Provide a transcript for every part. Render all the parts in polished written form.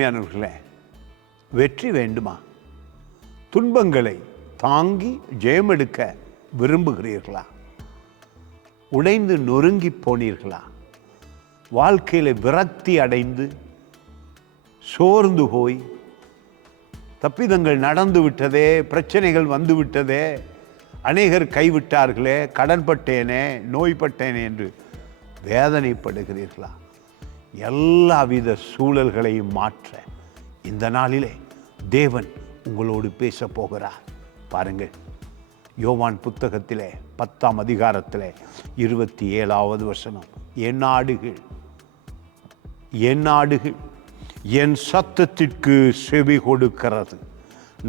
அருமையானவர்களே, வெற்றி வேண்டுமா? துன்பங்களை தாங்கி ஜெயமெடுக்க விரும்புகிறீர்களா? உடைந்து நொறுங்கி போனீர்களா? வாழ்க்கையில் விரக்தி அடைந்து சோர்ந்து போய் தப்பிதங்கள் நடந்து விட்டதே, பிரச்சனைகள் வந்து விட்டதே, அநேகர் கைவிட்டார்களே, கடன்பட்டேனே, நோய்பட்டேனே என்று வேதனைப்படுகிறீர்களா? எல்லாவித சூழல்களையும் மாற்ற இந்த நாளிலே தேவன் உங்களோடு பேச போகிறார். பாருங்கள், யோவான் புத்தகத்திலே 10ஆம் அதிகாரத்திலே 27வது வசனம், என் ஆடுகள் என் சத்தத்திற்கு செவி கொடுக்கிறது,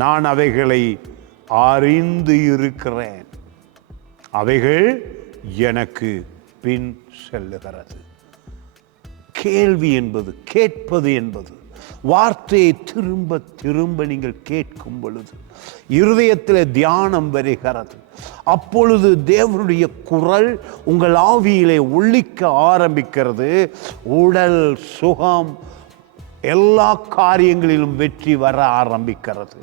நான் அவைகளை அறிந்து இருக்கிறேன், அவைகள் எனக்கு பின் செல்லுகிறது. கேள்வி என்பது, கேட்பது என்பது, வார்த்தையை திரும்ப திரும்ப நீங்கள் கேட்கும் பொழுது இருதயத்தில் தியானம் வருகிறது. அப்பொழுது தேவனுடைய குரல் உங்கள் ஆவியிலே ஒலிக்க ஆரம்பிக்கிறது. உடல் சுகம், எல்லா காரியங்களிலும் வெற்றி வர ஆரம்பிக்கிறது.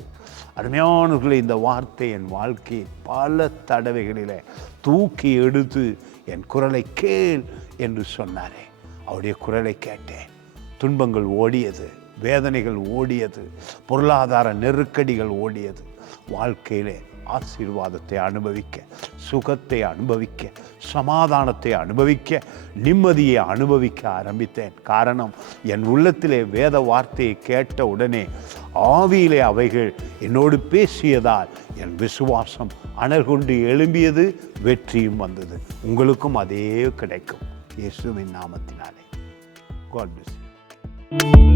அருமையானவர்களே, இந்த வார்த்தை என் வாழ்க்கையை பல தடவைகளிலே தூக்கி எடுத்து என் குரலை கேள் என்று சொன்னாரே, அவருடைய குரலை கேட்டேன். துன்பங்கள் ஓடியது, வேதனைகள் ஓடியது, பொருளாதார நெருக்கடிகள் ஓடியது. வாழ்க்கையிலே ஆசீர்வாதத்தை அனுபவிக்க, சுகத்தை அனுபவிக்க, சமாதானத்தை அனுபவிக்க, நிம்மதியை அனுபவிக்க ஆரம்பித்தேன். காரணம், என் உள்ளத்திலே வேத வார்த்தையை கேட்ட உடனே ஆவியிலே அவைகள் என்னோடு பேசியதால் என் விசுவாசம் அனல் கொண்டு எழும்பியது, வெற்றியும் வந்தது. உங்களுக்கும் அதே கிடைக்கும், இயேசுவின் நாமத்தினாலே. God bless you.